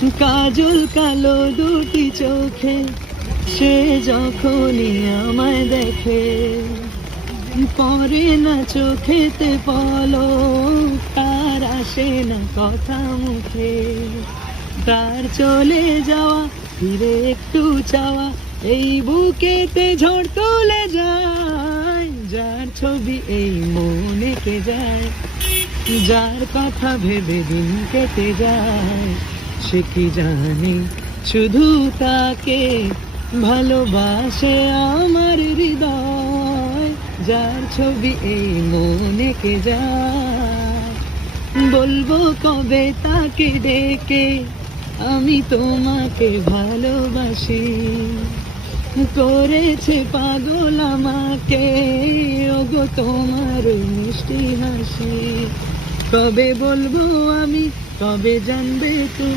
কাজল কালো দুটি চোখে সে যখনই আমায় দেখে, পরে না চোখেতে পলক, তার আসে না কথা মুখে। তার চলে যাওয়া ফিরে একটু চাওয়া, এই বুকেতে ঝড় তুলে যায়। যার ছবি এই মনে কে যায়, যার কথা ভেবে দিন কেটে যায়, সে কি জানে শুধু তাকে ভালোবাসে আমার হৃদয়। যার ছবি এই মনে কে যায়, বলবো কবে তাকে ডেকে আমি তোমাকে ভালোবাসি। করেছে পাগল আমাকে ওগো তোমার মিষ্টি হাসি। কবে বলবো আমি, কবে জানবে তুমি।